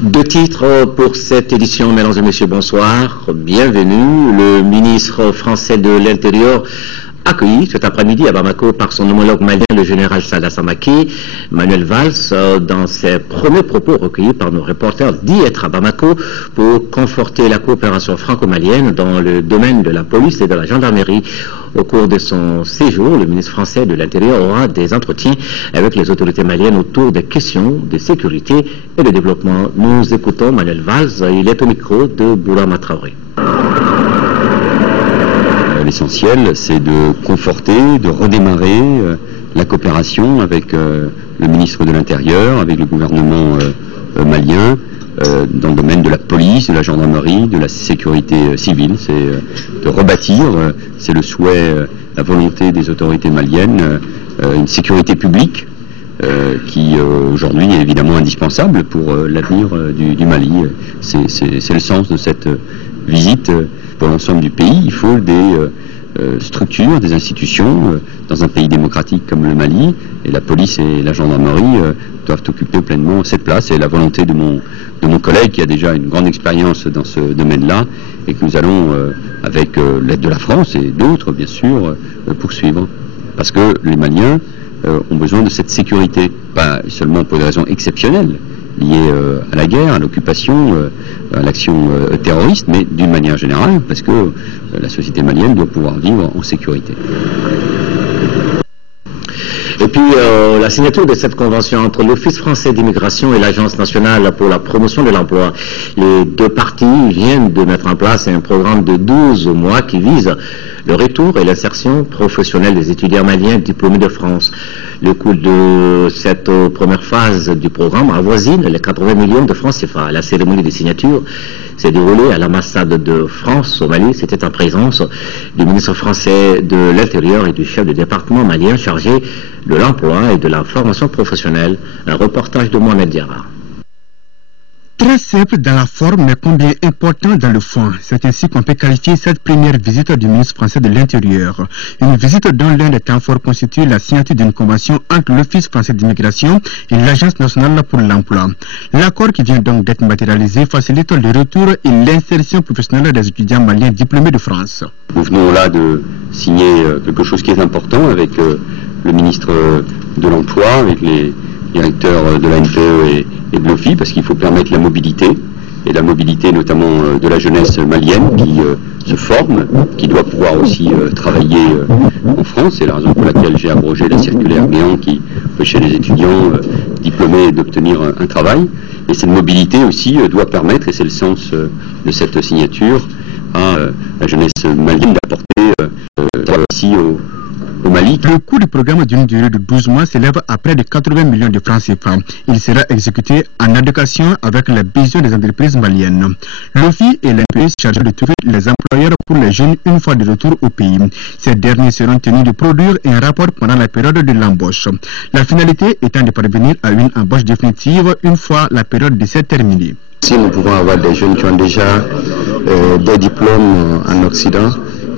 Deux titres pour cette édition, mesdames et messieurs, bonsoir, bienvenue. Le ministre français de l'Intérieur accueilli cet après-midi à Bamako par son homologue malien, le général Sada Samake. Manuel Valls, dans ses premiers propos recueillis par nos reporters, dit être à Bamako pour conforter la coopération franco-malienne dans le domaine de la police et de la gendarmerie. Au cours de son séjour, le ministre français de l'Intérieur aura des entretiens avec les autorités maliennes autour des questions de sécurité et de développement. Nous écoutons Manuel Valls, il est au micro de Bourama Traoré. L'essentiel, c'est de conforter, de redémarrer la coopération avec le ministre de l'Intérieur, avec le gouvernement malien, dans le domaine de la police, de la gendarmerie, de la sécurité civile. C'est de rebâtir, c'est le souhait, la volonté des autorités maliennes, une sécurité publique qui aujourd'hui est évidemment indispensable pour l'avenir du Mali. C'est le sens de cette visite. Pour l'ensemble du pays, il faut des structures, des institutions dans un pays démocratique comme le Mali, et la police et la gendarmerie doivent occuper pleinement cette place. Et la volonté de mon collègue qui a déjà une grande expérience dans ce domaine-là, et que nous allons, avec l'aide de la France et d'autres bien sûr, poursuivre. Parce que les Maliens ont besoin de cette sécurité, pas seulement pour des raisons exceptionnelles, liées à la guerre, à l'occupation, à l'action terroriste, mais d'une manière générale, parce que la société malienne doit pouvoir vivre en sécurité. Et puis, la signature de cette convention entre l'Office français d'immigration et l'Agence nationale pour la promotion de l'emploi. Les deux parties viennent de mettre en place un programme de 12 mois qui vise le retour et l'insertion professionnelle des étudiants maliens diplômés de France. Le coût de cette première phase du programme avoisine les 80 millions de francs CFA. La cérémonie de signature s'est déroulée à l'ambassade de France au Mali. C'était en présence du ministre français de l'Intérieur et du chef de département malien chargé de l'emploi et de la formation professionnelle. Un reportage de Mohamed Diarra. Très simple dans la forme, mais combien important dans le fond. C'est ainsi qu'on peut qualifier cette première visite du ministre français de l'Intérieur. Une visite dont l'un des temps forts constitue la signature d'une convention entre l'Office français d'immigration et l'Agence nationale pour l'emploi. L'accord qui vient donc d'être matérialisé facilite le retour et l'insertion professionnelle des étudiants maliens diplômés de France. Nous venons là de signer quelque chose qui est important avec le ministre de l'Emploi, avec les directeurs de l'ANPE et de l'OFI, parce qu'il faut permettre la mobilité, et la mobilité notamment de la jeunesse malienne qui se forme, qui doit pouvoir aussi travailler en France. C'est la raison pour laquelle j'ai abrogé la circulaire Guéant qui empêchait les étudiants diplômés d'obtenir un travail. Et cette mobilité aussi doit permettre, et c'est le sens de cette signature, à la jeunesse malienne d'apporter aussi au Mali. Le coût du programme d'une durée de 12 mois s'élève à près de 80 millions de francs CFA. Il sera exécuté en adéquation avec les besoins des entreprises maliennes. L'OFI et l'ANPE chargés de trouver les employeurs pour les jeunes une fois de retour au pays. Ces derniers seront tenus de produire un rapport pendant la période de l'embauche. La finalité étant de parvenir à une embauche définitive une fois la période d'essai terminée. Si nous pouvons avoir des jeunes qui ont déjà des diplômes en Occident,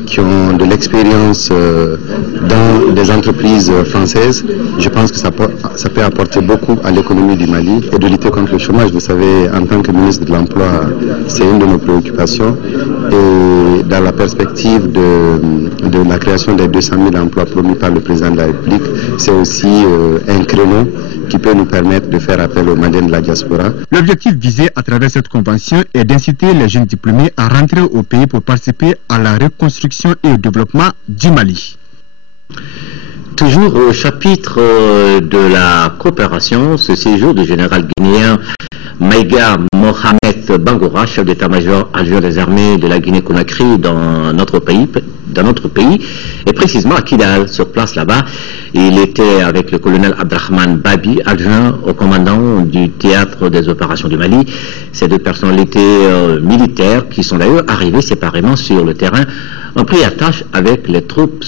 qui ont de l'expérience dans des entreprises françaises, je pense que ça peut apporter beaucoup à l'économie du Mali et de lutter contre le chômage. Vous savez, en tant que ministre de l'Emploi, c'est une de nos préoccupations. Et dans la perspective de la création des 200 000 emplois promis par le président de la République, c'est aussi un créneau qui peut nous permettre de faire appel aux Maliens de la diaspora. L'objectif visé à travers cette convention est d'inciter les jeunes diplômés à rentrer au pays pour participer à la reconstruction et au développement du Mali. Toujours au chapitre de la coopération, ce séjour du général guinéen Maïga Mohamed Bangoura, chef d'état-major adjoint des armées de la Guinée-Conakry dans notre pays, et précisément à Kidal, sur place là-bas. Il était avec le colonel Abdrahman Babi, adjoint au commandant du théâtre des opérations du Mali. Ces deux personnalités militaires, qui sont d'ailleurs arrivées séparément sur le terrain, ont pris attache avec les troupes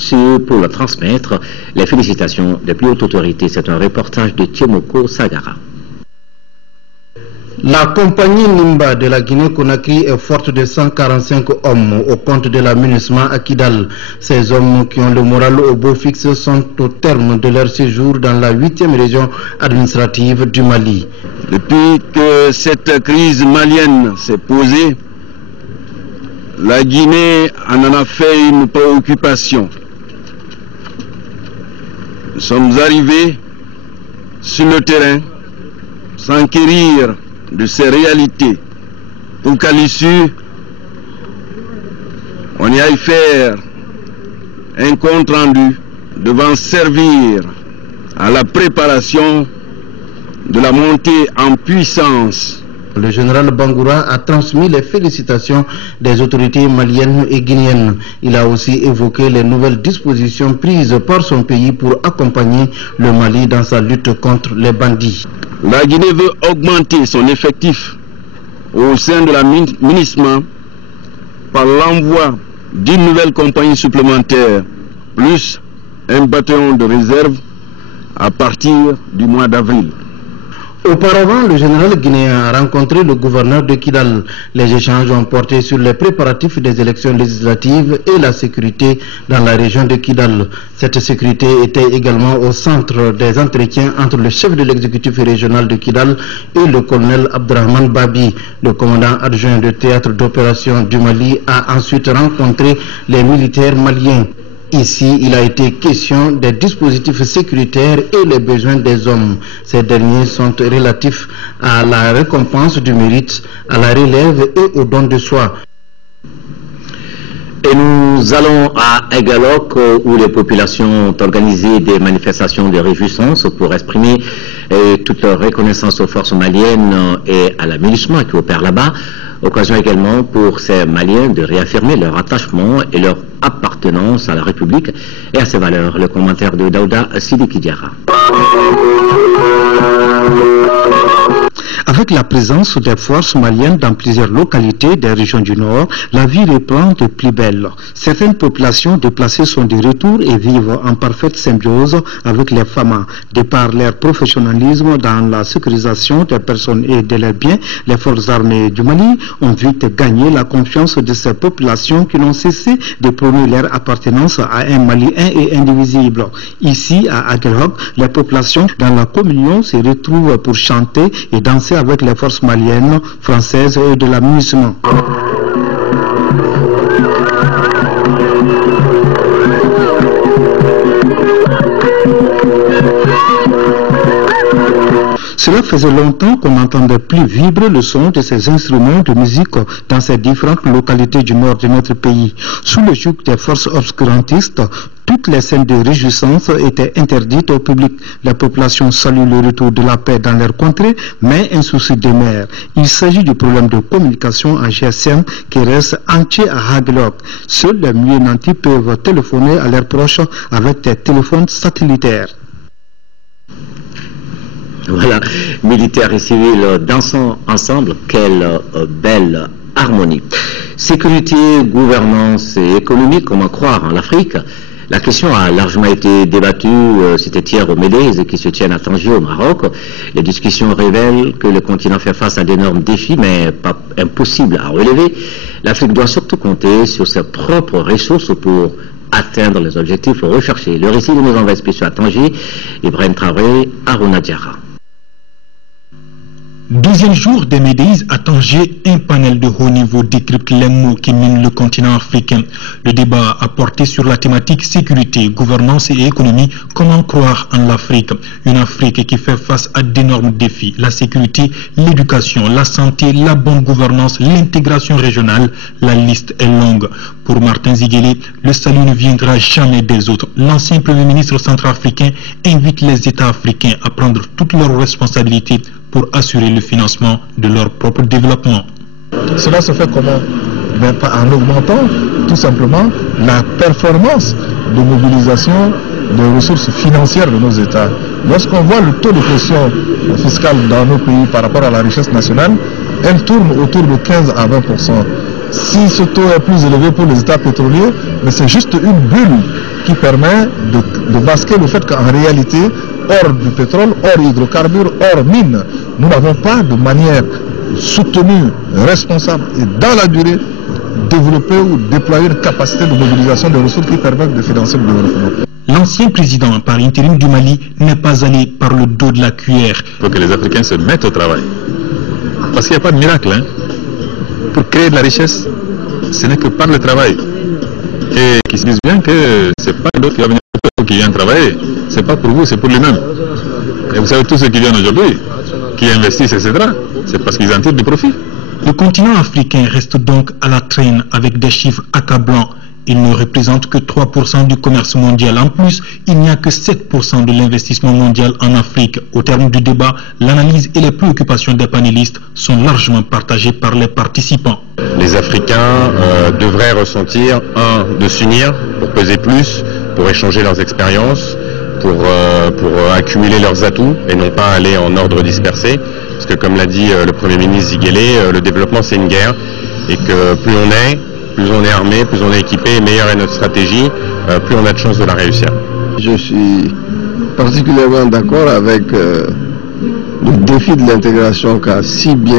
pour leur transmettre les félicitations des plus hautes autorités. C'est un reportage de Tiemoko Sagara. La compagnie Nimba de la Guinée-Conakry est forte de 145 hommes au compte de la MINUSMA à Kidal. Ces hommes qui ont le moral au beau fixe sont au terme de leur séjour dans la 8e région administrative du Mali. Depuis que cette crise malienne s'est posée, la Guinée en a fait une préoccupation. Nous sommes arrivés sur le terrain, s'enquérir de ces réalités pour qu'à l'issue, on y aille faire un compte rendu devant servir à la préparation de la montée en puissance. Le général Bangoura a transmis les félicitations des autorités maliennes et guinéennes. Il a aussi évoqué les nouvelles dispositions prises par son pays pour accompagner le Mali dans sa lutte contre les bandits. La Guinée veut augmenter son effectif au sein de la MINUSMA par l'envoi d'une nouvelle compagnie supplémentaire, plus un bataillon de réserve à partir du mois d'avril. Auparavant, le général guinéen a rencontré le gouverneur de Kidal. Les échanges ont porté sur les préparatifs des élections législatives et la sécurité dans la région de Kidal. Cette sécurité était également au centre des entretiens entre le chef de l'exécutif régional de Kidal et le colonel Abdrahman Babi. Le commandant adjoint du théâtre d'opération du Mali a ensuite rencontré les militaires maliens. Ici, il a été question des dispositifs sécuritaires et les besoins des hommes. Ces derniers sont relatifs à la récompense du mérite, à la relève et au don de soi. Et nous allons à Egalok où les populations ont organisé des manifestations de réjouissance pour exprimer toute leur reconnaissance aux forces maliennes et à la MINUSMA qui opère là-bas. Occasion également pour ces Maliens de réaffirmer leur attachement et leur appartenance à la République et à ses valeurs. Le commentaire de Daouda Sidiki Diarra. Avec la présence des forces maliennes dans plusieurs localités des régions du Nord, la vie reprend de plus belle. Certaines populations déplacées sont de retour et vivent en parfaite symbiose avec les FAMA. De par leur professionnalisme dans la sécurisation des personnes et de leurs biens, les forces armées du Mali ont vite gagné la confiance de ces populations qui n'ont cessé de prôner leur appartenance à un Mali un et indivisible. Ici, à Aguelhok, les populations dans la communion se retrouvent pour chanter et danser avec les forces maliennes, françaises et de la MINUSMA. Cela faisait longtemps qu'on n'entendait plus vibrer le son de ces instruments de musique dans ces différentes localités du nord de notre pays. Sous le joug des forces obscurantistes, toutes les scènes de réjouissance étaient interdites au public. La population salue le retour de la paix dans leur contrée, mais un souci demeure. Il s'agit du problème de communication en GSM qui reste entier à Hagelok. Seuls les mieux nantis peuvent téléphoner à leurs proches avec des téléphones satellitaires. Voilà, militaires et civils dansant ensemble, quelle belle harmonie. Sécurité, gouvernance et économie, comment croire en l'Afrique? La question a largement été débattue, c'était hier au Médèze qui se tiennent à Tanger au Maroc. Les discussions révèlent que le continent fait face à d'énormes défis, mais pas impossibles à relever. L'Afrique doit surtout compter sur ses propres ressources pour atteindre les objectifs recherchés. Le récit de nos envoyés spéciaux à Tanger, Ibrahim Traoré, Aruna Diarra. Deuxième jour des Médèze à Tanger, un panel de haut niveau décrypte les maux qui minent le continent africain. Le débat a porté sur la thématique sécurité, gouvernance et économie. Comment croire en l'Afrique? Une Afrique qui fait face à d'énormes défis. La sécurité, l'éducation, la santé, la bonne gouvernance, l'intégration régionale. La liste est longue. Pour Martin Ziguélé, le salut ne viendra jamais des autres. L'ancien Premier ministre centrafricain invite les États africains à prendre toutes leurs responsabilités pour assurer le financement de leur propre développement. Cela se fait comment? En augmentant tout simplement la performance de mobilisation des ressources financières de nos États. Lorsqu'on voit le taux de pression fiscale dans nos pays par rapport à la richesse nationale, elle tourne autour de 15 à 20%. Si ce taux est plus élevé pour les États pétroliers, mais c'est juste une bulle qui permet de masquer le fait qu'en réalité, hors du pétrole, hors hydrocarbures, hors mines, nous n'avons pas de manière soutenu, responsable et dans la durée, développer ou déployer une capacité de mobilisation des ressources qui permettent de financer le développement. L'ancien président par intérim du Mali n'est pas allé par le dos de la cuillère. Il faut que les Africains se mettent au travail. Parce qu'il n'y a pas de miracle. Pour créer de la richesse, ce n'est que par le travail. Et qu'ils se disent bien que ce n'est pas d'autres qui viennent travailler. Ce n'est pas pour vous, c'est pour lui-même. Et vous savez, tous ceux qui viennent aujourd'hui, qui investissent, etc., c'est parce qu'ils en tirent du profit. Le continent africain reste donc à la traîne avec des chiffres accablants. Il ne représente que 3% du commerce mondial. En plus, il n'y a que 7% de l'investissement mondial en Afrique. Au terme du débat, l'analyse et les préoccupations des panélistes sont largement partagées par les participants. Les Africains devraient ressentir, de s'unir pour peser plus, pour échanger leurs expériences, pour accumuler leurs atouts et non pas aller en ordre dispersé. Parce que comme l'a dit le Premier ministre Ziguélé, le développement c'est une guerre et que plus on est armé, plus on est équipé, meilleure est notre stratégie, plus on a de chances de la réussir. Je suis particulièrement d'accord avec le défi de l'intégration qu'a si bien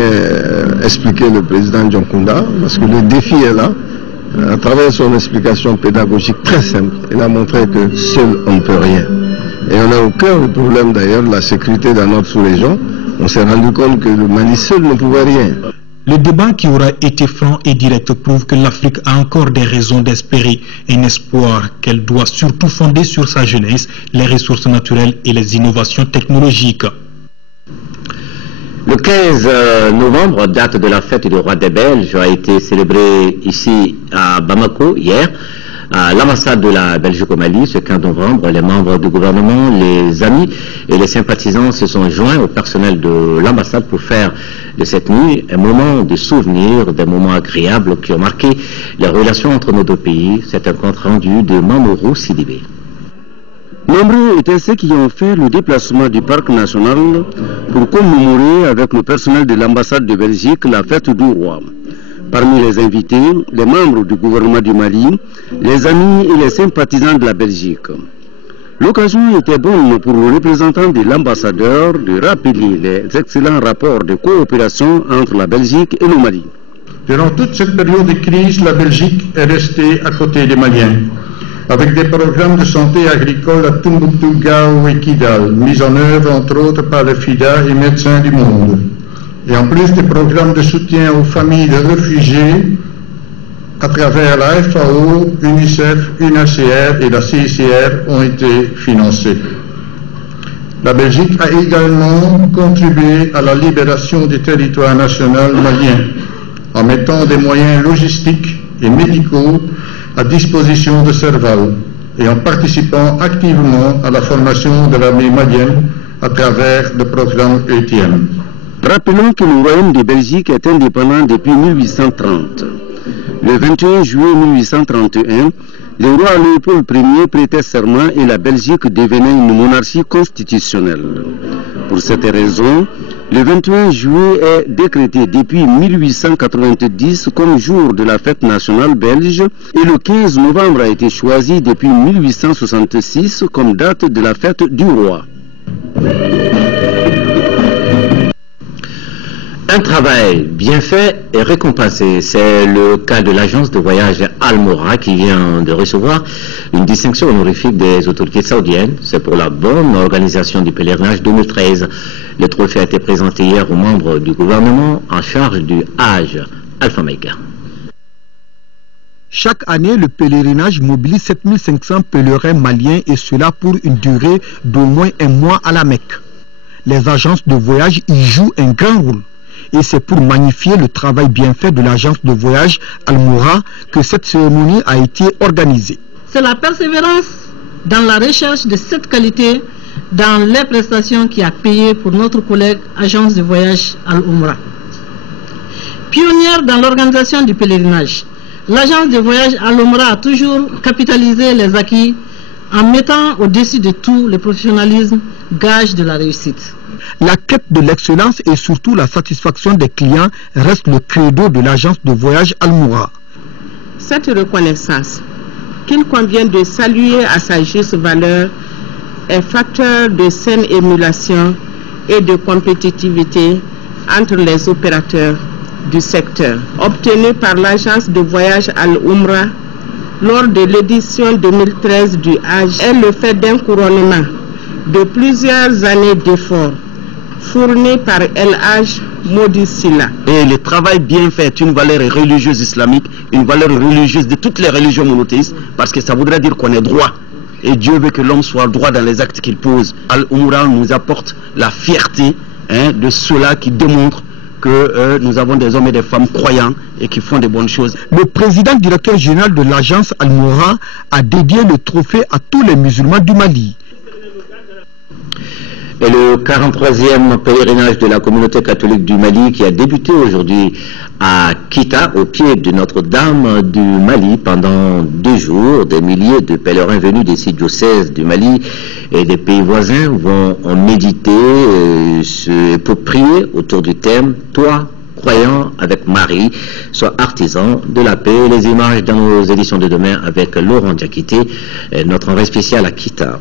expliqué le président Dionkunda, parce que le défi est là. À travers son explication pédagogique très simple, il a montré que seul on ne peut rien. Et on n'a aucun problème d'ailleurs de la sécurité dans notre sous-région. On s'est rendu compte que le Mali seul ne pouvait rien. Le débat qui aura été franc et direct prouve que l'Afrique a encore des raisons d'espérer, un espoir qu'elle doit surtout fonder sur sa jeunesse, les ressources naturelles et les innovations technologiques. Le 15 novembre, date de la fête du roi des Belges, a été célébrée ici à Bamako hier. À l'ambassade de la Belgique au Mali, ce 15 novembre, les membres du gouvernement, les amis et les sympathisants se sont joints au personnel de l'ambassade pour faire de cette nuit un moment de souvenir, des moments agréables qui ont marqué les relations entre nos deux pays. C'est un compte rendu de Mamourou Sidibé. Nombreux étaient ceux qui ont fait le déplacement du parc national pour commémorer avec le personnel de l'ambassade de Belgique la fête du roi. Parmi les invités, les membres du gouvernement du Mali, les amis et les sympathisants de la Belgique. L'occasion était bonne pour le représentant de l'ambassadeur de rappeler les excellents rapports de coopération entre la Belgique et le Mali. Durant toute cette période de crise, la Belgique est restée à côté des Maliens, avec des programmes de santé agricole à Tombouctou, Gao et Kidal, mis en œuvre entre autres par le FIDA et Médecins du Monde. Et en plus des programmes de soutien aux familles de réfugiés à travers la FAO, UNICEF, UNHCR et la CICR ont été financés. La Belgique a également contribué à la libération du territoire national malien en mettant des moyens logistiques et médicaux à disposition de Serval et en participant activement à la formation de l'armée malienne à travers le programme ETM. Rappelons que le royaume de Belgique est indépendant depuis 1830. Le 21 juillet 1831, le roi Léopold Ier prêtait serment et la Belgique devenait une monarchie constitutionnelle. Pour cette raison, le 21 juillet est décrété depuis 1890 comme jour de la fête nationale belge et le 15 novembre a été choisi depuis 1866 comme date de la fête du roi. Un travail bien fait et récompensé, c'est le cas de l'agence de voyage Al-Moura qui vient de recevoir une distinction honorifique des autorités saoudiennes. C'est pour la bonne organisation du pèlerinage 2013. Le trophée a été présenté hier aux membres du gouvernement en charge du Hajj. Alpha Maïka. Chaque année, le pèlerinage mobilise 7500 pèlerins maliens et cela pour une durée d'au moins un mois à la Mecque. Les agences de voyage y jouent un grand rôle. Et c'est pour magnifier le travail bien fait de l'agence de voyage Al-Moura que cette cérémonie a été organisée. C'est la persévérance dans la recherche de cette qualité dans les prestations qui a payé pour notre collègue agence de voyage Al-Moura. Pionnière dans l'organisation du pèlerinage, l'agence de voyage Al-Moura a toujours capitalisé les acquis en mettant au-dessus de tout le professionnalisme, gage de la réussite. La quête de l'excellence et surtout la satisfaction des clients reste le credo de l'agence de voyage Al-Moura. Cette reconnaissance, qu'il convient de saluer à sa juste valeur, est facteur de saine émulation et de compétitivité entre les opérateurs du secteur, obtenu par l'agence de voyage Al-Umra lors de l'édition 2013 du Hajj, est le fait d'un couronnement de plusieurs années d'efforts fournis par El Hajj Modi Silla. Et le travail bien fait est une valeur religieuse islamique, une valeur religieuse de toutes les religions monothéistes, parce que ça voudrait dire qu'on est droit. Et Dieu veut que l'homme soit droit dans les actes qu'il pose. Al-Umra nous apporte la fierté de ceux-là qui démontrent que nous avons des hommes et des femmes croyants et qui font des bonnes choses. Le président directeur général de l'agence Al-Moura a dédié le trophée à tous les musulmans du Mali. Et le 43e pèlerinage de la communauté catholique du Mali qui a débuté aujourd'hui à Kita, au pied de Notre-Dame du Mali, pendant 2 jours. Des milliers de pèlerins venus des 6 diocèses du Mali et des pays voisins vont méditer pour prier autour du thème « Toi, croyant avec Marie, soit artisan de la paix ». Les images dans nos éditions de demain avec Laurent Diakité, notre envoyé spécial à Kita.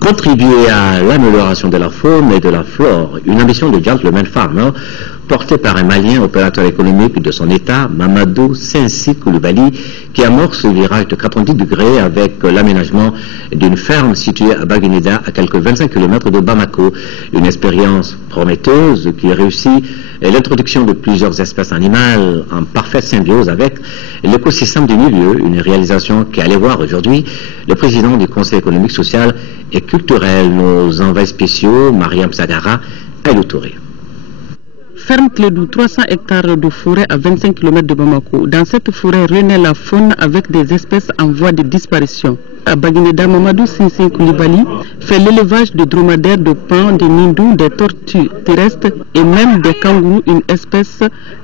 Contribuer à l'amélioration de la faune et de la flore, une ambition de Gentleman Farmer portée par un Malien opérateur économique de son état, Mamadou Sensi Koulibaly, qui amorce le virage de 90 degrés avec l'aménagement d'une ferme située à Baguineda, à quelques 25 km de Bamako. Une expérience prometteuse qui réussit l'introduction de plusieurs espèces animales en parfaite symbiose avec l'écosystème du milieu, une réalisation qui allait voir aujourd'hui le président du Conseil économique, social et culturel. Nos envoyés spéciaux, Mariam Sagara et Loutouré. Ferme Clédou, 300 hectares de forêt à 25 km de Bamako. Dans cette forêt renaît la faune avec des espèces en voie de disparition. À Baguineda, Mamadou Sensi Koulibaly fait l'élevage de dromadaires, de pans, de mindous, des tortues terrestres et même des kangourous, une espèce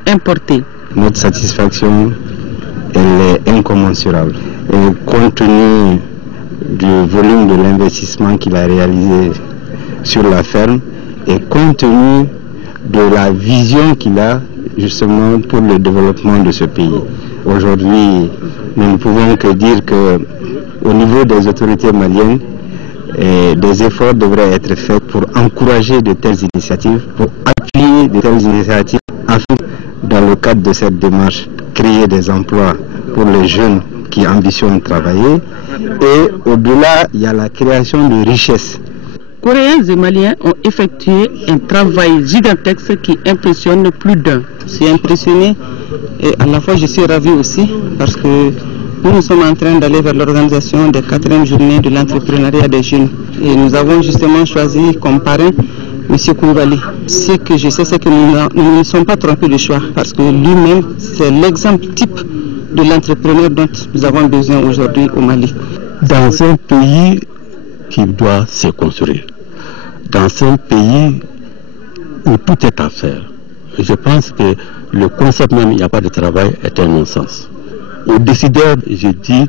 importée. Notre satisfaction, elle est incommensurable. Et compte tenu du volume de l'investissement qu'il a réalisé sur la ferme et compte tenu de la vision qu'il a justement pour le développement de ce pays. Aujourd'hui, nous ne pouvons que dire que au niveau des autorités maliennes, des efforts devraient être faits pour encourager de telles initiatives, pour appuyer de telles initiatives afin, dans le cadre de cette démarche, créer des emplois pour les jeunes qui ambitionnent travailler. Et au-delà, il y a la création de richesses. Coréens et Maliens ont effectué un travail gigantesque qui impressionne plus d'un. Je suis impressionné et à la fois je suis ravi aussi parce que nous sommes en train d'aller vers l'organisation des 4e journées de l'entrepreneuriat des jeunes. Et nous avons justement choisi comme parrain M. Koulibaly. Ce que je sais, c'est que nous ne sommes pas trompés de choix parce que lui-même, c'est l'exemple type de l'entrepreneur dont nous avons besoin aujourd'hui au Mali. Dans un pays qui doit se construire, dans un pays où tout est à faire, je pense que le concept même il n'y a pas de travail est un non-sens. Aux décideurs, je dis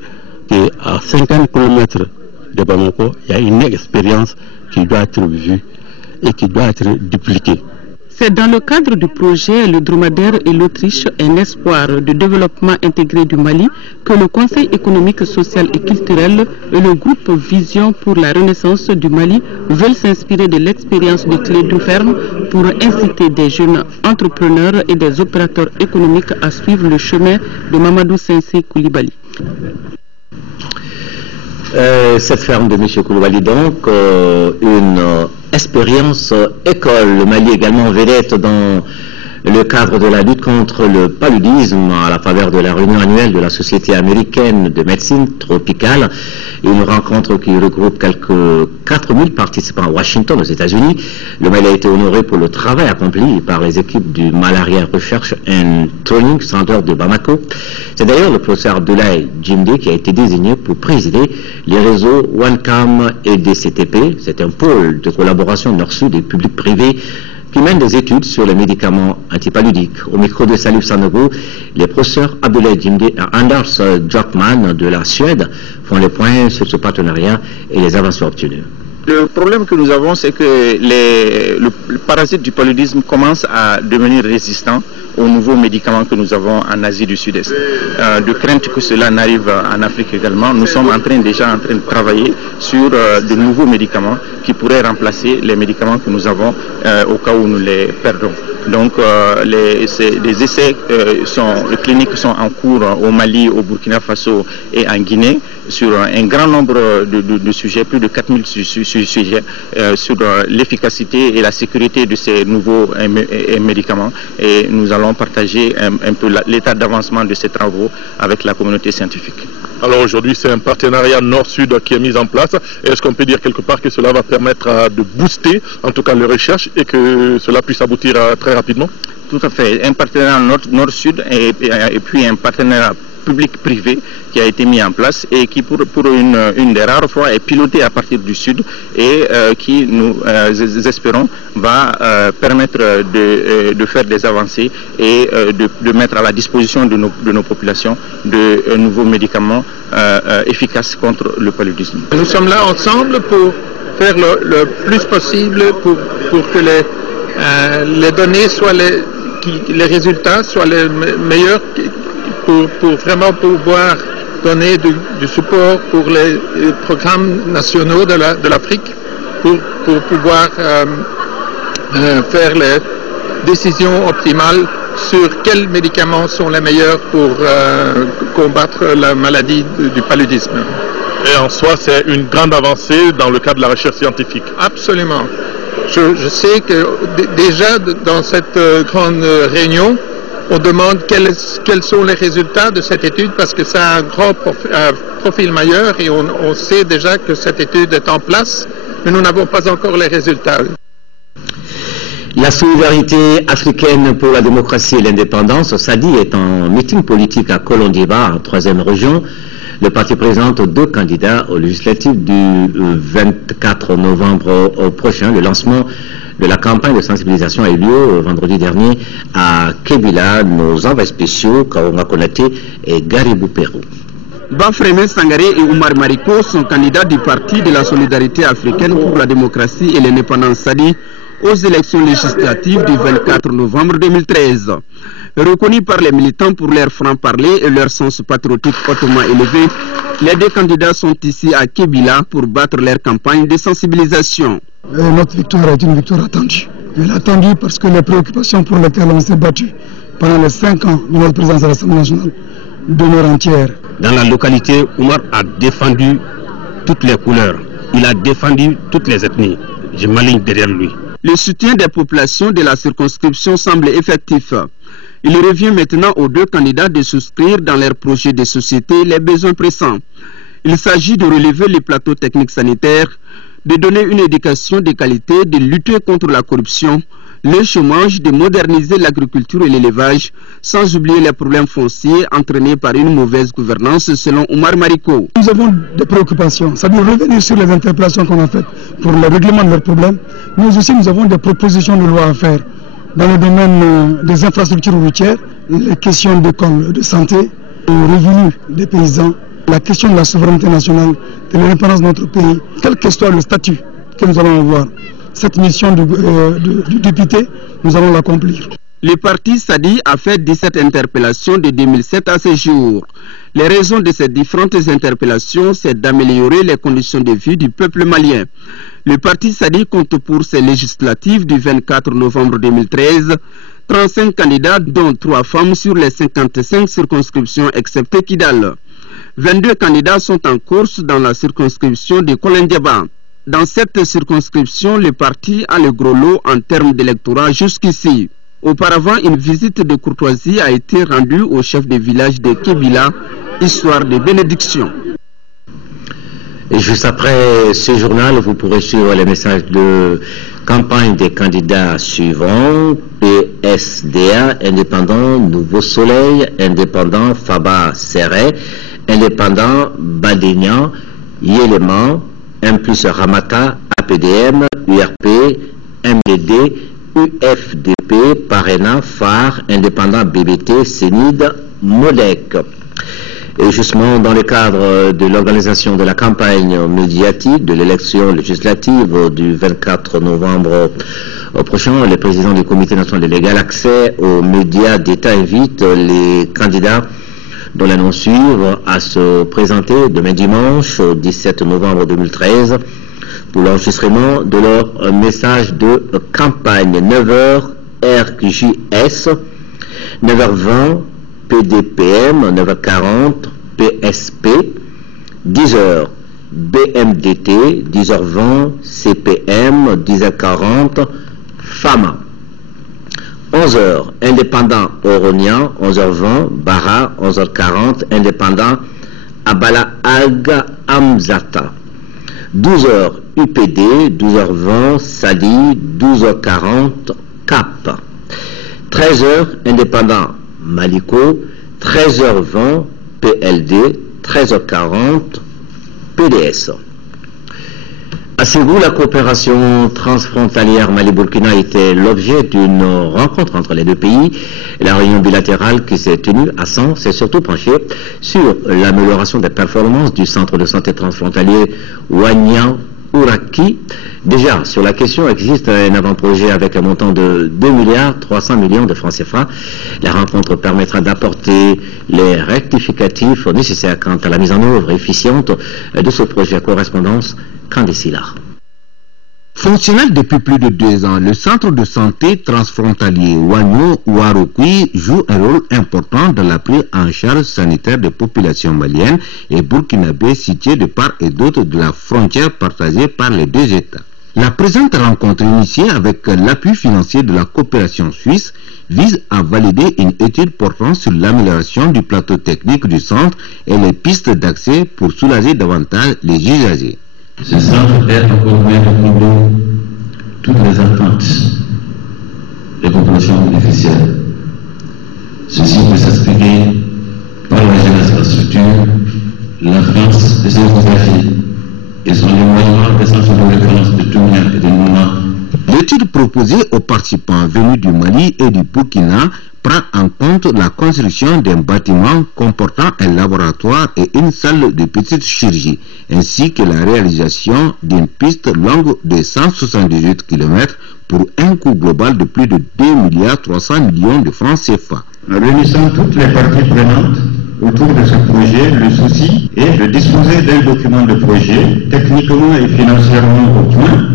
qu'à 50 km de Bamako, il y a une expérience qui doit être vue et qui doit être dupliquée. C'est dans le cadre du projet Le Dromadaire et l'Autriche, un espoir de développement intégré du Mali, que le Conseil économique, social et culturel et le groupe Vision pour la Renaissance du Mali veulent s'inspirer de l'expérience de Clédou Ferme pour inciter des jeunes entrepreneurs et des opérateurs économiques à suivre le chemin de Mamadou Sensi Koulibaly. Cette ferme de M. Koulibaly, donc, une expérience école. Le Mali également vedette dans le cadre de la lutte contre le paludisme à la faveur de la réunion annuelle de la Société américaine de médecine tropicale. Une rencontre qui regroupe quelques 4000 participants à Washington, aux États-Unis. Le Mali a été honoré pour le travail accompli par les équipes du Malaria Research and Training Center de Bamako. C'est d'ailleurs le professeur Abdoulaye Djimde qui a été désigné pour présider les réseaux OneCam et DCTP. C'est un pôle de collaboration nord-sud et public-privé qui mène des études sur les médicaments antipaludiques. Au micro de Salif Sanogo, les professeurs Abdoulaye Djimde et Anders Jockman de la Suède font les points sur ce partenariat et les avancées obtenues. Le problème que nous avons, c'est que le parasite du paludisme commence à devenir résistant aux nouveaux médicaments que nous avons en Asie du Sud-Est. De crainte que cela n'arrive en Afrique également, nous sommes déjà en train de travailler sur de nouveaux médicaments qui pourraient remplacer les médicaments que nous avons au cas où nous les perdons. Donc les essais cliniques sont en cours au Mali, au Burkina Faso et en Guinée sur un grand nombre de sujets, plus de 4000 sujets sur l'efficacité et la sécurité de ces nouveaux médicaments, et nous allons partager un peu l'état d'avancement de ces travaux avec la communauté scientifique. Alors aujourd'hui, c'est un partenariat nord-sud qui est mis en place. Est-ce qu'on peut dire quelque part que cela va permettre de booster, en tout cas, les recherches et que cela puisse aboutir très rapidement? Tout à fait. Un partenariat nord-sud et puis un partenariat public-privé qui a été mis en place et qui pour une des rares fois est piloté à partir du sud et qui nous espérons va permettre de faire des avancées et de mettre à la disposition de nos populations de nouveaux médicaments efficaces contre le paludisme. Nous sommes là ensemble pour faire le plus possible pour que les données soient les résultats soient les meilleurs pour vraiment pouvoir donner du support pour les programmes nationaux de l'Afrique, pour pouvoir faire les décisions optimales sur quels médicaments sont les meilleurs pour combattre la maladie du paludisme. Et en soi, c'est une grande avancée dans le cadre de la recherche scientifique. Absolument. Je sais que déjà dans cette grande réunion, on demande quels sont les résultats de cette étude parce que ça a un grand profil majeur et on sait déjà que cette étude est en place, mais nous n'avons pas encore les résultats. La solidarité africaine pour la démocratie et l'indépendance, SADI, est en meeting politique à Kolondiba, en 3e région. Le parti présente 2 candidats aux législatives du 24 novembre prochain. Le lancement de la campagne de sensibilisation a eu lieu vendredi dernier à Kébila. Nos envoyés spéciaux, Kaonga Konaté et Garibou Pérou. Bafreme Sangaré et Oumar Mariko sont candidats du Parti de la solidarité africaine pour la démocratie et l'indépendance SADI aux élections législatives du 24 novembre 2013. Reconnus par les militants pour leur franc-parler et leur sens patriotique hautement élevé, les 2 candidats sont ici à Kébila pour battre leur campagne de sensibilisation. Notre victoire est une victoire attendue. Elle est attendue parce que les préoccupations pour lesquelles on s'est battu pendant les 5 ans de notre présence à l'Assemblée nationale demeurent entières. Dans la localité, Oumar a défendu toutes les couleurs. Il a défendu toutes les ethnies. Je m'aligne derrière lui. Le soutien des populations de la circonscription semble effectif. Il revient maintenant aux 2 candidats de souscrire dans leurs projets de société les besoins pressants. Il s'agit de relever les plateaux techniques sanitaires, de donner une éducation de qualité, de lutter contre la corruption, le chômage, de moderniser l'agriculture et l'élevage, sans oublier les problèmes fonciers entraînés par une mauvaise gouvernance, selon Oumar Mariko. Nous avons des préoccupations, ça doit revenir sur les interpellations qu'on a faites pour le règlement de leurs problèmes, mais aussi nous avons des propositions de loi à faire dans le domaine des infrastructures routières, les questions d'école, de santé, les revenus des paysans, la question de la souveraineté nationale, de l'indépendance de notre pays, quel que soit le statut que nous allons avoir. Cette mission du député, nous allons l'accomplir. Le parti SADI a fait 17 interpellations de 2007 à ce jour. Les raisons de ces différentes interpellations, c'est d'améliorer les conditions de vie du peuple malien. Le parti SADI compte pour ces législatives du 24 novembre 2013 35 candidats, dont 3 femmes sur les 55 circonscriptions excepté Kidal. 22 candidats sont en course dans la circonscription de Kolondiba. Dans cette circonscription, le parti a le gros lot en termes d'électorat jusqu'ici. Auparavant, une visite de courtoisie a été rendue au chef de village de Kébila, histoire de bénédiction. Et juste après ce journal, vous pourrez suivre les messages de campagne des candidats suivants: PSDA, Indépendant Nouveau Soleil, Indépendant Faba Serré, Indépendant Badegnan, Yéléman, M+ Ramata, APDM, URP, MDD, UFDP, Parena, Phare, Indépendant BBT, Sénide, Modec. Et justement, dans le cadre de l'organisation de la campagne médiatique de l'élection législative du 24 novembre prochain, le président du comité national de l'égal accès aux médias d'État invite les candidats dont les noms suivent à se présenter demain dimanche, 17 novembre 2013, pour l'enregistrement de leur message de campagne. 9h RQJS, 9h20 PDPM, 9h40 PSP, 10h BMDT, 10h20 CPM, 10h40 FAMA. 11h indépendant Oronia, 11h20 Bara, 11h40 indépendant Abala Aga Amzata. 12h UPD, 12h20 Sadi, 12h40 CAP. 13h indépendant Maliko, 13h20 PLD, 13h40 PDS. À Ségou, la coopération transfrontalière Mali-Burkina était l'objet d'une rencontre entre les deux pays. La réunion bilatérale qui s'est tenue à Sens s'est surtout penchée sur l'amélioration des performances du centre de santé transfrontalier Wanya Uraki. Déjà, sur la question, existe un avant-projet avec un montant de 2,3 milliards de francs CFA. La rencontre permettra d'apporter les rectificatifs nécessaires quant à la mise en œuvre efficiente de ce projet à correspondance. Fonctionnel depuis plus de 2 ans, le centre de santé transfrontalier Wanyo Ouarokui joue un rôle important dans la prise en charge sanitaire des populations maliennes et burkinabées situées de part et d'autre de la frontière partagée par les deux États. La présente rencontre initiée avec l'appui financier de la coopération suisse vise à valider une étude portant sur l'amélioration du plateau technique du centre et les pistes d'accès pour soulager davantage les usagers. Ce centre est encore loin de combler toutes les attentes des populations bénéficiaires. Ceci peut s'expliquer par la jeunesse infrastructure, l'enfance de ses usagers et son éloignement des centres de référence de Tounia et de Nouma. L'étude proposée aux participants venus du Mali et du Burkina prend en compte la construction d'un bâtiment comportant un laboratoire et une salle de petite chirurgie, ainsi que la réalisation d'une piste longue de 178 km pour un coût global de plus de 2,3 milliards de francs CFA. En réunissant toutes les parties prenantes autour de ce projet, le souci est de disposer d'un document de projet techniquement et financièrement au point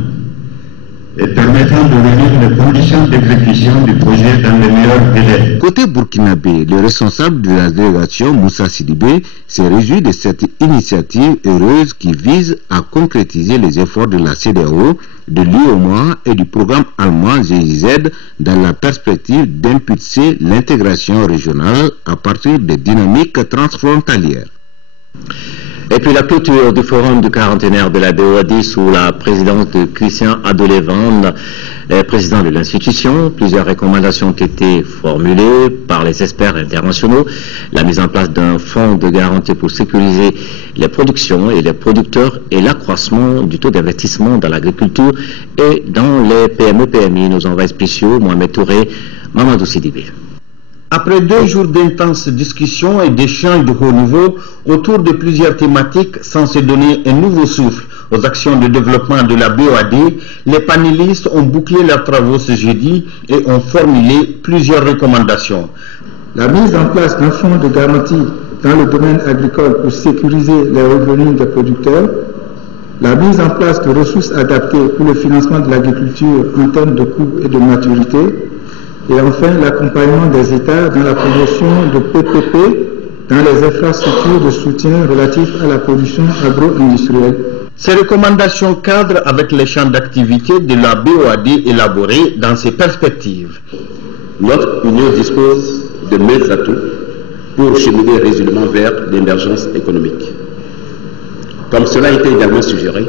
et permettant de réunir les conditions d'exécution du projet dans les meilleurs délais. Côté burkinabé, le responsable de la délégation Moussa Sidibé s'est réjoui de cette initiative heureuse qui vise à concrétiser les efforts de la CEDEAO, de l'UOMOA et du programme allemand GIZ dans la perspective d'impulser l'intégration régionale à partir des dynamiques transfrontalières. Et puis la clôture du forum du quarantenaire de la BOAD sous la présidence de Christian Adolévande, président de l'institution. Plusieurs recommandations ont été formulées par les experts internationaux. La mise en place d'un fonds de garantie pour sécuriser les productions et les producteurs et l'accroissement du taux d'investissement dans l'agriculture et dans les PME-PMI. Nos envoyés spéciaux, Mohamed Touré, Mamadou Sidibé. Après 2 jours d'intenses discussions et d'échanges de haut niveau autour de plusieurs thématiques censées donner un nouveau souffle aux actions de développement de la BOAD, les panélistes ont bouclé leurs travaux ce jeudi et ont formulé plusieurs recommandations. La mise en place d'un fonds de garantie dans le domaine agricole pour sécuriser les revenus des producteurs, la mise en place de ressources adaptées pour le financement de l'agriculture en termes de coûts et de maturité, et enfin l'accompagnement des États dans la promotion de PPP dans les infrastructures de soutien relatifs à la production agro-industrielle. Ces recommandations cadrent avec les champs d'activité de la BOAD élaborés dans ces perspectives. Notre Union dispose de mains atouts pour cheminer résolument vers l'émergence économique. Comme cela a été également suggéré,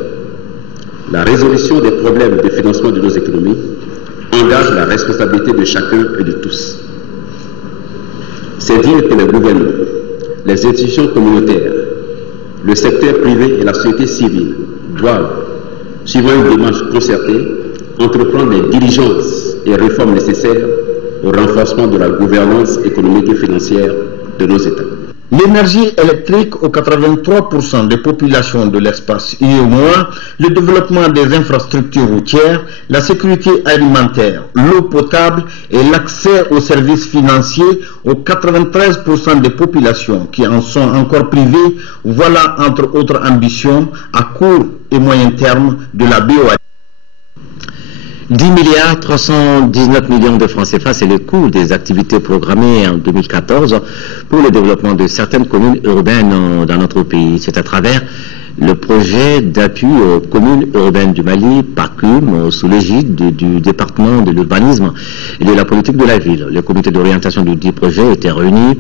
la résolution des problèmes de financement de nos économies engage la responsabilité de chacun et de tous. C'est dire que les gouvernements, les institutions communautaires, le secteur privé et la société civile doivent, suivant une démarche concertée, entreprendre les diligences et réformes nécessaires au renforcement de la gouvernance économique et financière de nos États. l'énergie électrique aux 83% des populations de l'espace UEMOA, le développement des infrastructures routières, la sécurité alimentaire, l'eau potable et l'accès aux services financiers aux 93% des populations qui en sont encore privées, voilà entre autres ambitions à court et moyen terme de la BOAD. 10 milliards 319 millions de francs CFA, c'est le coût des activités programmées en 2014 pour le développement de certaines communes urbaines dans notre pays. C'est à travers le projet d'appui aux communes urbaines du Mali, PACUM, sous l'égide du département de l'urbanisme et de la politique de la ville. Le comité d'orientation du dit projet était réuni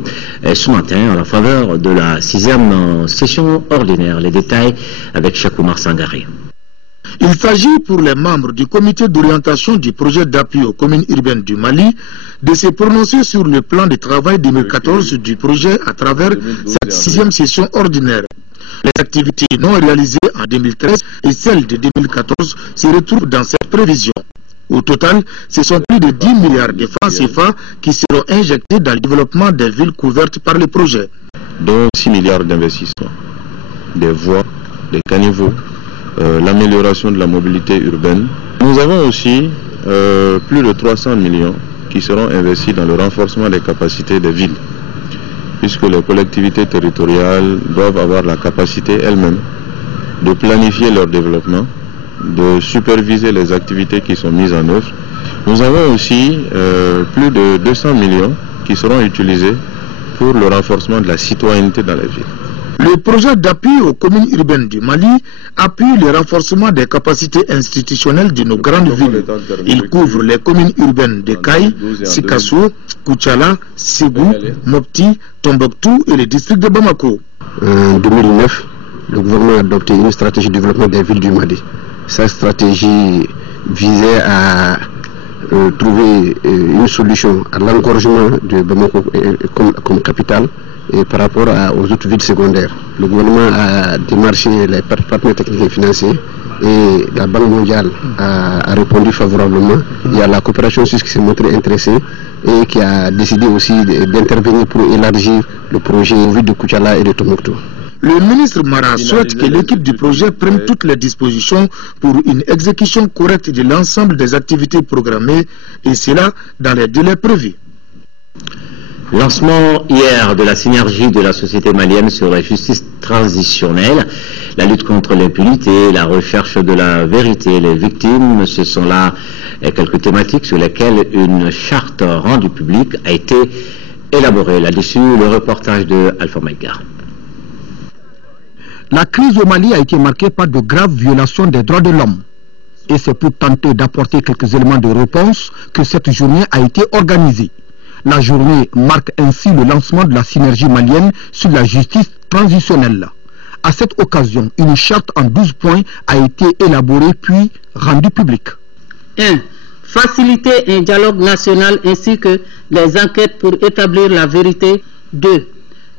ce matin à la faveur de la 6e session ordinaire. Les détails avec Chakoumar Sangaré. Il s'agit pour les membres du comité d'orientation du projet d'appui aux communes urbaines du Mali de se prononcer sur le plan de travail 2014 du projet à travers cette 6e session ordinaire. Les activités non réalisées en 2013 et celles de 2014 se retrouvent dans cette prévision. Au total, ce sont plus de 10 milliards de francs CFA qui seront injectés dans le développement des villes couvertes par le projet. Dont 6 milliards d'investissements, des voies, des caniveaux, l'amélioration de la mobilité urbaine. Nous avons aussi plus de 300 millions qui seront investis dans le renforcement des capacités des villes, puisque les collectivités territoriales doivent avoir la capacité elles-mêmes de planifier leur développement, de superviser les activités qui sont mises en œuvre. Nous avons aussi plus de 200 millions qui seront utilisés pour le renforcement de la citoyenneté dans les villes. Le projet d'appui aux communes urbaines du Mali appuie le renforcement des capacités institutionnelles de nos grandes villes. Il couvre les communes urbaines de Kaï, Sikasso, Koutchala, Ségou, Mopti, Tombouctou et le district de Bamako. En 2009, le gouvernement a adopté une stratégie de développement des villes du Mali. Cette stratégie visait à trouver une solution à l'engorgement de Bamako comme capitale et par rapport aux autres villes secondaires. Le gouvernement a démarché les partenaires techniques et financiers et la Banque mondiale a répondu favorablement. Il y a la coopération suisse qui s'est montrée intéressée et qui a décidé aussi d'intervenir pour élargir le projet aux villes de Koutchala et de Tombouctou. Le ministre Mara souhaite que l'équipe du projet prenne toutes les dispositions pour une exécution correcte de l'ensemble des activités programmées et cela dans les délais prévus. Lancement hier de la synergie de la société malienne sur la justice transitionnelle, la lutte contre l'impunité, la recherche de la vérité. Les victimes, ce sont là quelques thématiques sur lesquelles une charte rendue publique a été élaborée. Là-dessus, le reportage de Alpha Maïga. La crise au Mali a été marquée par de graves violations des droits de l'homme. Et c'est pour tenter d'apporter quelques éléments de réponse que cette journée a été organisée. La journée marque ainsi le lancement de la synergie malienne sur la justice transitionnelle. À cette occasion, une charte en 12 points a été élaborée puis rendue publique. 1. Faciliter un dialogue national ainsi que les enquêtes pour établir la vérité. 2.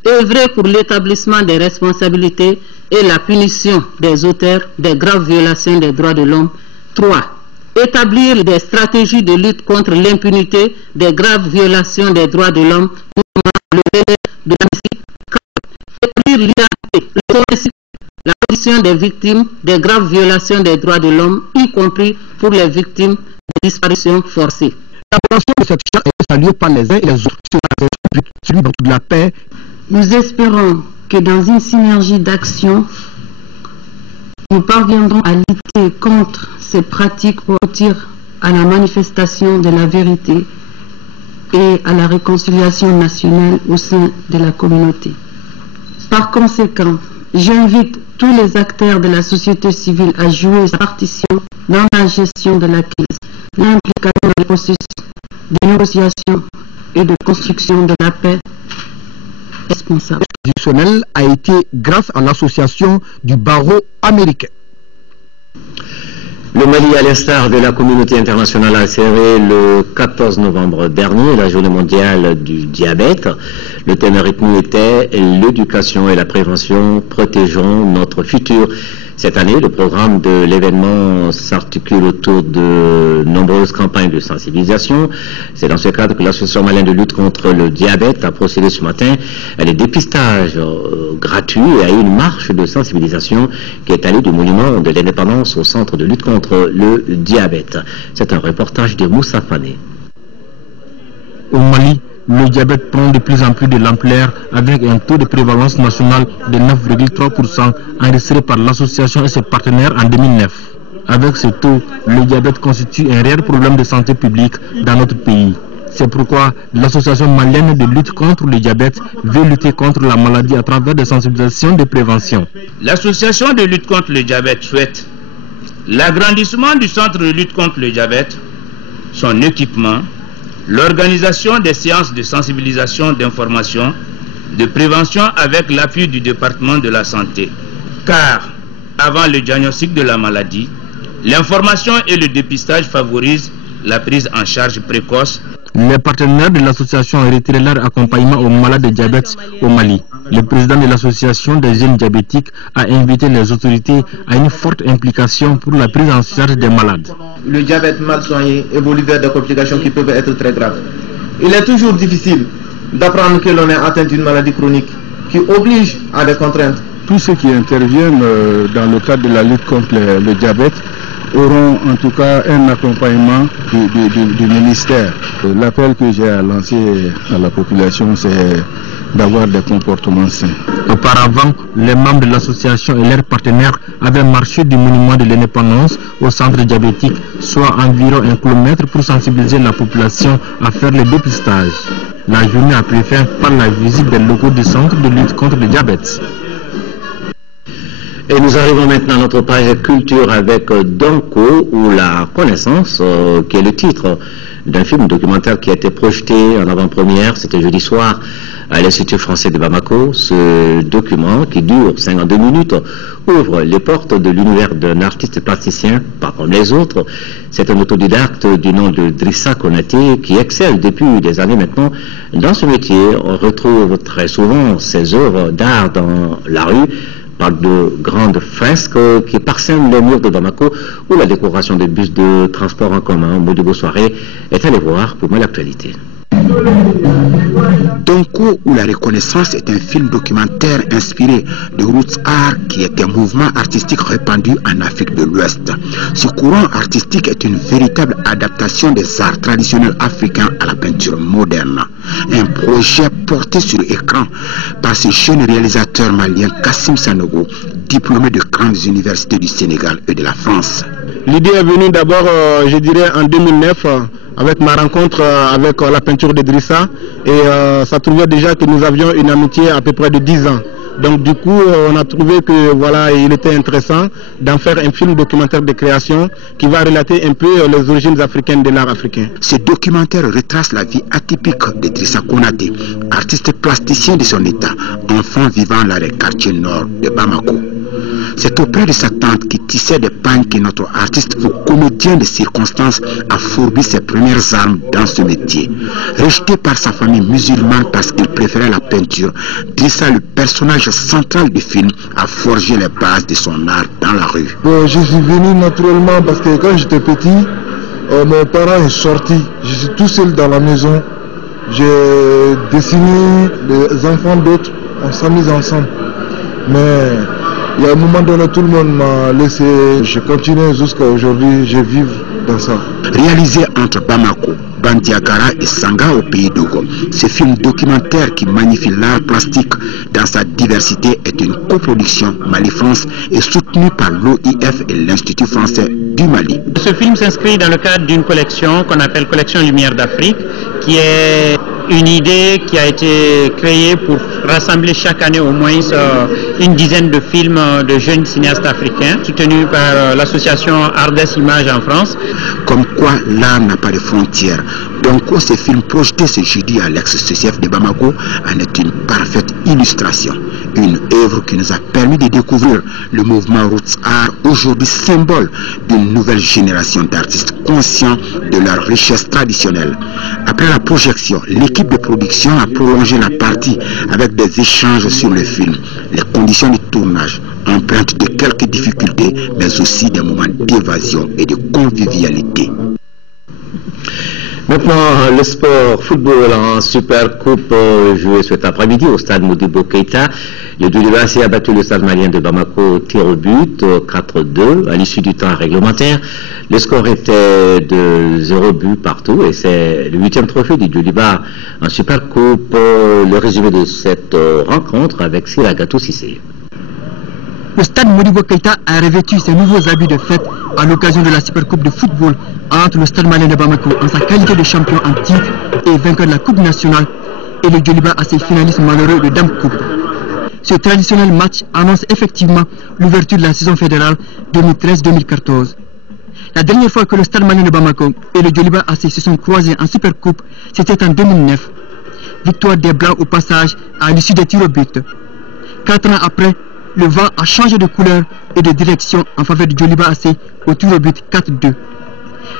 Œuvrer pour l'établissement des responsabilités et la punition des auteurs des graves violations des droits de l'homme. 3. Établir des stratégies de lutte contre l'impunité des graves violations des droits de l'homme, le délai de l'homicide. 4. Établir l'identité, la condition des victimes des graves violations des droits de l'homme, y compris pour les victimes de disparitions forcées. L'élaboration de cette charte est saluée par les uns et les autres sur celui de la paix. Nous espérons que dans une synergie d'action, nous parviendrons à lutter contre ces pratiques pour aboutir à la manifestation de la vérité et à la réconciliation nationale au sein de la communauté. Par conséquent, j'invite tous les acteurs de la société civile à jouer sa partition dans la gestion de la crise, l'implication dans le processus de négociation et de construction de la paix responsable. Traditionnel a été grâce à l'association du barreau américain. Le Mali, à l'instar de la communauté internationale, a célébré le 14 novembre dernier la journée mondiale du diabète. Le thème retenu était l'éducation et la prévention, protégeons notre futur. Cette année, le programme de l'événement s'articule autour de nombreuses campagnes de sensibilisation. C'est dans ce cadre que l'Association malienne de lutte contre le diabète a procédé ce matin à des dépistages gratuits et à une marche de sensibilisation qui est allée du monument de l'indépendance au centre de lutte contre le diabète. C'est un reportage de Moussa Fané. Au Mali, le diabète prend de plus en plus de l'ampleur avec un taux de prévalence nationale de 9,3% enregistré par l'association et ses partenaires en 2009. Avec ce taux, le diabète constitue un réel problème de santé publique dans notre pays. C'est pourquoi l'association malienne de lutte contre le diabète veut lutter contre la maladie à travers des sensibilisations de prévention. L'association de lutte contre le diabète souhaite l'agrandissement du centre de lutte contre le diabète, son équipement, l'organisation des séances de sensibilisation, d'information, de prévention avec l'appui du département de la santé. Car, avant le diagnostic de la maladie, l'information et le dépistage favorisent la prise en charge précoce. Les partenaires de l'association ont retiré leur accompagnement aux malades de diabète au Mali. Le président de l'association des jeunes diabétiques a invité les autorités à une forte implication pour la prise en charge des malades. Le diabète mal soigné évolue vers des complications qui peuvent être très graves. Il est toujours difficile d'apprendre que l'on est atteint d'une maladie chronique qui oblige à des contraintes. Tous ceux qui interviennent dans le cadre de la lutte contre le diabète auront en tout cas un accompagnement du ministère. L'appel que j'ai à lancer à la population, c'est d'avoir des comportements sains. Auparavant, les membres de l'association et leurs partenaires avaient marché du monument de l'indépendance au centre diabétique, soit environ 1 kilomètre pour sensibiliser la population à faire le dépistage. La journée a pris fin par la visite des locaux du centre de lutte contre le diabète. Et nous arrivons maintenant à notre page culture avec Donko ou la connaissance, qui est le titre d'un film documentaire qui a été projeté en avant-première, c'était jeudi soir à l'Institut français de Bamako. Ce document, qui dure 52 minutes, ouvre les portes de l'univers d'un artiste plasticien, pas comme les autres. C'est un autodidacte du nom de Drissa Konaté qui excelle depuis des années maintenant dans ce métier. On retrouve très souvent ses œuvres d'art dans la rue, par de grandes fresques qui parsèment les murs de Bamako ou la décoration des bus de transport en commun. Modibo Soirée est allé voir pour moi l'actualité. Donko ou la reconnaissance est un film documentaire inspiré de Roots Art qui est un mouvement artistique répandu en Afrique de l'Ouest. Ce courant artistique est une véritable adaptation des arts traditionnels africains à la peinture moderne. Un projet porté sur écran par ce jeune réalisateur malien Kassim Sanogo, diplômé de grandes universités du Sénégal et de la France. L'idée est venue d'abord, je dirais, en 2009, avec ma rencontre avec la peinture de Drissa, et ça trouvait déjà que nous avions une amitié à peu près de 10 ans. Donc du coup, on a trouvé que voilà, il était intéressant d'en faire un film documentaire de création qui va relater un peu les origines africaines de l'art africain. Ce documentaire retrace la vie atypique de Drissa Konaté, artiste plasticien de son état, enfant vivant dans les quartiers nord de Bamako. C'est auprès de sa tante qui tissait des pagnes que notre artiste ou comédien de circonstances a fourbi ses premières armes dans ce métier. Rejeté par sa famille musulmane parce qu'il préférait la peinture, Drissa, le personnage central du film, a forgé les bases de son art dans la rue. Bon, je suis venu naturellement parce que quand j'étais petit, mon parent est sorti. Je suis tout seul dans la maison. J'ai dessiné les enfants d'autres, on s'amuse ensemble. Mais il y a un moment donné, tout le monde m'a laissé. Je continue jusqu'à aujourd'hui, je vis dans ça. Réalisé entre Bamako, Bandiagara et Sanga au pays d'Ogo, ce film documentaire qui magnifie l'art plastique dans sa diversité est une coproduction Mali-France et soutenue par l'OIF et l'Institut français du Mali. Ce film s'inscrit dans le cadre d'une collection qu'on appelle Collection Lumière d'Afrique, qui est une idée qui a été créée pour rassembler chaque année au moins une dizaine de films de jeunes cinéastes africains, soutenus par l'association Ardes Images en France. Comme quoi l'art n'a pas de frontières. Donc ce film projeté ce jeudi à l'ex-CCF de Bamako en est une parfaite illustration. Une œuvre qui nous a permis de découvrir le mouvement Roots Art, aujourd'hui symbole d'une nouvelle génération d'artistes conscients de leur richesse traditionnelle. Après la projection, l'équipe de production a prolongé la partie avec des échanges sur le film, les conditions du tournage, empreintes de quelques difficultés, mais aussi des moments d'évasion et de convivialité. Maintenant, le sport football en Super Coupe joué cet après-midi au stade Modibo Keïta. Le Djoliba a battu le stade malien de Bamako au tir au but 4-2 à l'issue du temps réglementaire. Le score était de 0 but partout et c'est le 8e trophée du Djoliba en Super Coupe. Le résumé de cette rencontre avec Siragatou Sissé. Le stade Modibo Keïta a revêtu ses nouveaux habits de fête à l'occasion de la Super Coupe de football entre le stade malien de Bamako en sa qualité de champion en titre et vainqueur de la Coupe nationale et le Djoliba à ses finalistes malheureux de Dame Coupe. Ce traditionnel match annonce effectivement l'ouverture de la saison fédérale 2013-2014. La dernière fois que le stade malien de Bamako et le Djoliba AC se sont croisés en Super Coupe, c'était en 2009. Victoire des Blancs au passage à l'issue des tirs au but. 4 ans après, le vent a changé de couleur et de direction en faveur du Djoliba AC au tir au but 4-2.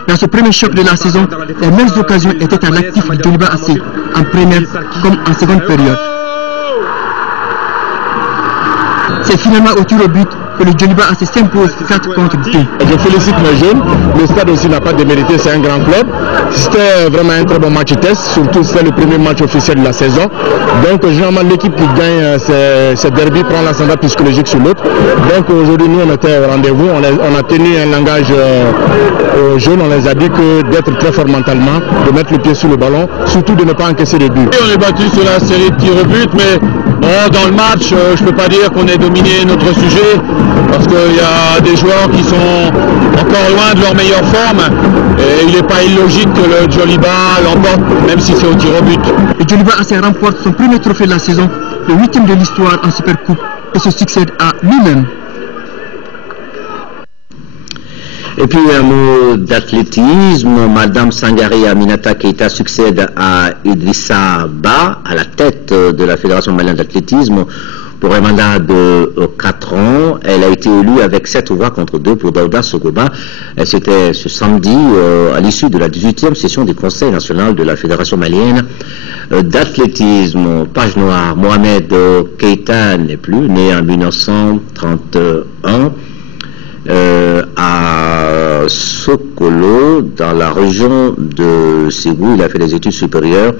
Dans ce premier choc de la saison, les mêmes occasions étaient à l'actif du Djoliba AC en première comme en seconde période. C'est finalement au tir au but que le Djoliba AC s'impose 4 contre 2. Je félicite mes jeunes. Le stade aussi n'a pas démérité, c'est un grand club. C'était vraiment un très bon match test, surtout c'était le premier match officiel de la saison. Donc généralement l'équipe qui gagne ces derbies prend l'ascendant psychologique sur l'autre. Donc aujourd'hui nous on était au rendez-vous, on a tenu un langage aux jeunes, on les a dit que d'être très fort mentalement, de mettre le pied sur le ballon, surtout de ne pas encaisser de buts. On est battu sur la série de tirs au but, mais bon, dans le match, je ne peux pas dire qu'on ait dominé notre sujet, parce qu'il y a des joueurs qui sont encore loin de leur meilleure forme, et il n'est pas illogique que le Djoliba l'emporte, même si c'est au tir au but. Le Djoliba AC remporte son premier trophée de la saison, le 8e de l'histoire en Super Coupe, et se succède à lui-même. Et puis un mot d'athlétisme, Madame Sangari Aminata Keïta succède à Idrissa Ba à la tête de la Fédération malienne d'athlétisme pour un mandat de 4 ans. Elle a été élue avec 7 voix contre 2 pour Daouda Sogoba. C'était ce samedi à l'issue de la 18e session du Conseil national de la Fédération malienne d'athlétisme. Page noire, Mohamed Keïta n'est plus, né en 1931. À Sokolo, dans la région de Ségou. Il a fait des études supérieures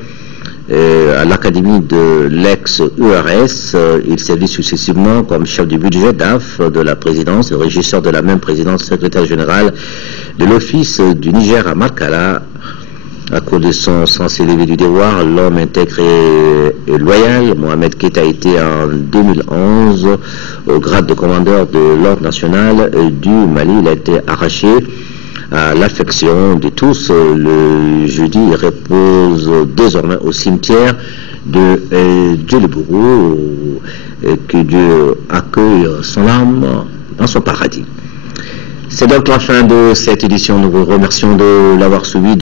à l'académie de l'ex-URS. Il servit successivement comme chef du budget DAF de la présidence et régisseur de la même présidence, secrétaire général de l'office du Niger à Makala. À cause de son sens élevé du devoir, l'homme intégré et loyal, Mohamed Keïta a été en 2011 au grade de commandeur de l'ordre national du Mali. Il a été arraché à l'affection de tous. Le jeudi, il repose désormais au cimetière de Djolibourou. Que Dieu accueille son âme dans son paradis. C'est donc la fin de cette édition. Nous vous remercions de l'avoir suivi.